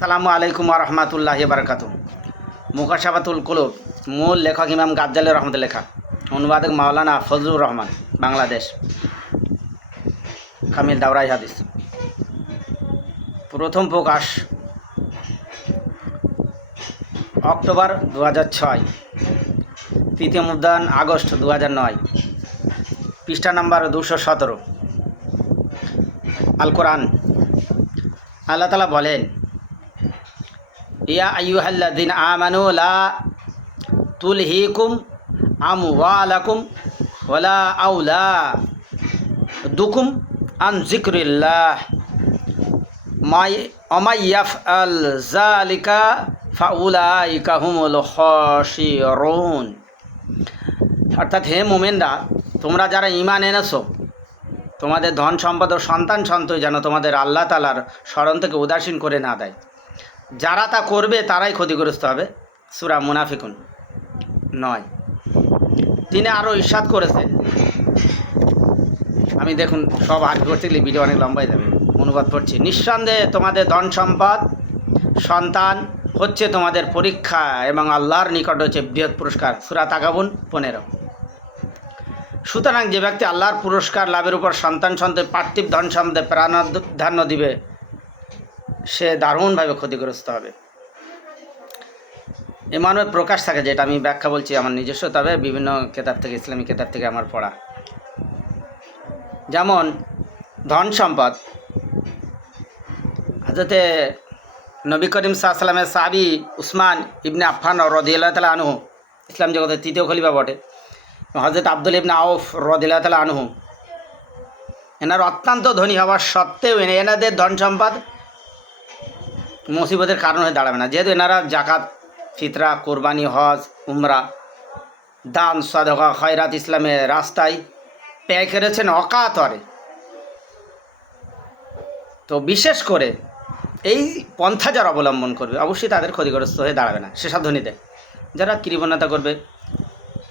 সালামু আলাইকুম রহমাতুল্লাহ বারকাত মুকাশাবাতুল কুলুব, মূল লেখক ইমাম গাজ্জালের রহমতের লেখা, অনুবাদক মাওলানা ফজলুর রহমান, বাংলাদেশ। কামিল দাওরাই হাদিস। প্রথম প্রকাশ অক্টোবর দু ছয়, তৃতীয় মুদ্রান আগস্ট দু নয়, পৃষ্ঠা নাম্বার দুশো সতেরো। আল কোরআন। আল্লাহ তালা বলেন ইয়া আইয়ুহাল্লাযিনা আমানু লা তুলহিকুম আমওয়ালাকুম ওয়ালা আওলাদুকুম আন যিকরিল্লাহ। মাই, অমাই ইয়াফআল যালিকা ফাউলাইকা হুমুল খাশিরুন। অর্থাৎ হে মোমেনরা, তোমরা যারা ঈমান এনেছো, তোমাদের ধন সম্পদ ও সন্তান সন্তই যেন তোমাদের আল্লাহ তালার স্মরণ থেকে উদাসীন করে না দেয়। যারা তা করবে, তারাই ক্ষতিগ্রস্ত হবে। সুরা মুনাফিকুন। নয়। তিনি আরও ইস্বাদ করেছেন। আমি দেখুন, সব আর করতে গেলে ভিডিও অনেক লম্বাই যাবে। অনুবাদ করছি নিঃসন্দেহে তোমাদের ধন সম্পদ, সন্তান হচ্ছে তোমাদের পরীক্ষা এবং আল্লাহর নিকট হচ্ছে বৃহৎ পুরস্কার। সুরা তাকাবুন পনেরো। সুতরাং যে ব্যক্তি আল্লাহর পুরস্কার লাভের উপর সন্তান সন্তান পার্থিব ধন সম্পদে প্রাণাধান্য দিবে সে দারুণভাবে ক্ষতিগ্রস্ত হবে। এমনভাবে প্রকাশ থাকে যেটা আমি ব্যাখ্যা বলছি আমার নিজস্ব, তবে বিভিন্ন কেতাব থেকে, ইসলামী কেতাব থেকে আমার পড়া। যেমন, ধন সম্পদ। হাজরতে নবী করিম সাল্লামের সাবি উসমান ইবনে আফফান রদিয়াল্লাহ তালা আনহু, ইসলাম জগতের তৃতীয় খলিফা বটে। হজরত আব্দুল ইবনে আউফ রদিল্লাহ তালা আনহু। এনার অত্যন্ত ধনী হওয়ার সত্ত্বেও এনে- এনাদের ধন সম্পদ মুসিবতের কারণ হয়ে দাঁড়াবে না। যেহেতু এনারা জাকাত, ফিতরা, কোরবানি, হজ, উমরা, দান, সদকা, খয়রাত ইসলামের রাস্তায় ব্যয় করেছেন অকাতরে। তো বিশেষ করে এই পন্থা যারা অবলম্বন করবে, অবশ্যই তাদের ক্ষতিগ্রস্ত হয়ে দাঁড়াবে না, সেসব ধনীদের। যারা কৃপণতা করবে,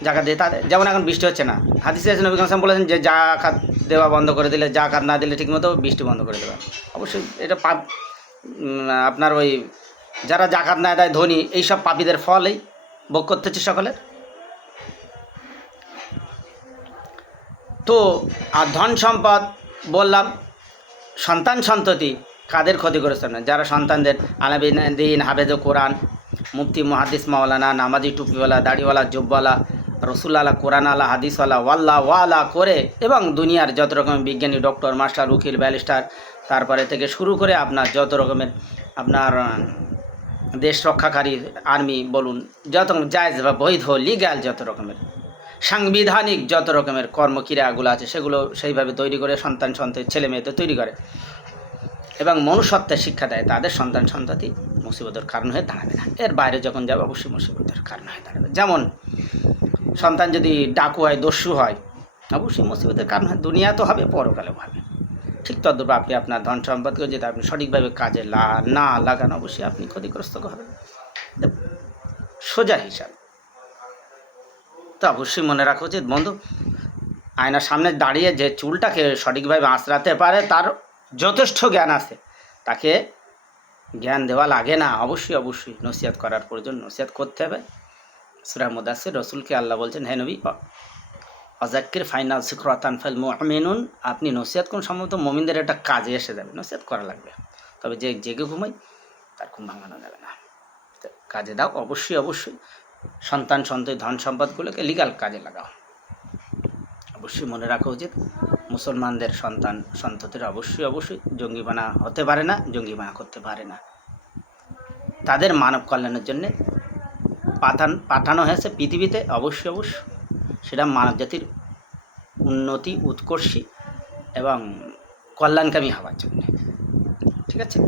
জাকাত দিয়ে তাদের যেমন এখন বৃষ্টি হচ্ছে না। হাদিসে নবী কাসম বলেছেন যে জাকাত দেওয়া বন্ধ করে দিলে, জাকাত না দিলে ঠিকমতো বৃষ্টি বন্ধ করে দেবে অবশ্যই এটা পাপ আপনার ওই যারা জাকাত না দেয় ধনী, এইসব পাপীদের ফলেই ভোগ করতেছে সকলের। তো, আর ধন সম্পদ বললাম, সন্তান সন্ততি কাদের ক্ষতি করেছে না? যারা সন্তানদের আলাবিন দিন, হাফেজ কোরআন, মুফতি মহাদিস মাওলানা, নামাজি, টুপিওয়ালা, দাড়িওয়ালা জুব্বালা রসুল্লাহ কোরআনওয়ালা হাদিসওয়ালা ওয়াল্লা, ওয়ালা করে এবং দুনিয়ার যত রকমের বিজ্ঞানী, ডক্টর, মাস্টার, উকিল ব্যালিস্টার তারপরে থেকে শুরু করে আপনার যত রকমের আপনার দেশ রক্ষাকারী আর্মি বলুন, যত জায়জ বা বৈধ, লিগ্যাল যত রকমের, সাংবিধানিক যত রকমের কর্মক্রিয়াগুলো আছে, সেগুলো সেইভাবে তৈরি করে সন্তান সন্তান ছেলে মেয়েদের তৈরি করে এবং মনুষ্যত্বের শিক্ষা দেয়, তাদের সন্তান, সন্ততি মুসিবতের কারণ হয়ে দাঁড়াবে না। এর বাইরে যখন যাবে, অবশ্যই মুসিবতের কারণ হয়ে দাঁড়াবে। যেমন সন্তান যদি ডাকু হয়, দস্যু হয়, অবশ্যই মুসিবতের কারণ হয়। দুনিয়া তো হবে পরকালেও হবে। ঠিক তদ্রূপ আপনি আপনার ধন সম্পদকে যদি আপনি সঠিকভাবে কাজে লা, না লাগান, অবশ্যই আপনি ক্ষতিগ্রস্ত হবেন। সোজা হিসাব। তো অবশ্যই মনে রাখা উচিত, বন্ধু, আয়নার সামনে দাঁড়িয়ে যে চুলটাকে সঠিকভাবে আঁচড়াতে পারে, তার যথেষ্ট জ্ঞান আছে। তাকে জ্ঞান দেওয়া লাগে না। অবশ্যই অবশ্যই নসিহাত করার প্রয়োজন, নসিহাত করতে হবে। সুরা মুদাসির রসুলকে আল্লাহ বলছেন, হে নবী অজাক্কির ফাইনাল শিখরাতান ফাইল মেনুন আপনি নসিহাত কোন সম্ভবত মমিনদের একটা কাজে এসে যাবে, নসিহাত করা লাগবে। তবে যে জেগে ঘুমাই, তার ঘুম ভাঙানো যাবে না। কাজে দাও, অবশ্যই অবশ্যই। সন্তান, সন্ততি, ধন সম্পদগুলোকে লিগাল কাজে লাগাও। অবশ্যই মনে রাখা উচিত, মুসলমানদের সন্তান, সন্ততির অবশ্যই অবশ্যই জঙ্গিবানা হতে পারে না, জঙ্গিবানা করতে পারে না। তাদের মানব কল্যাণের জন্যে পাঠান, পাঠানো হয়েছে পৃথিবীতে, অবশ্যই অবশ্য সেটা মানব জাতির উন্নতি, উৎকর্ষী এবং কল্যাণকামী হওয়ার জন্য। ঠিক আছে?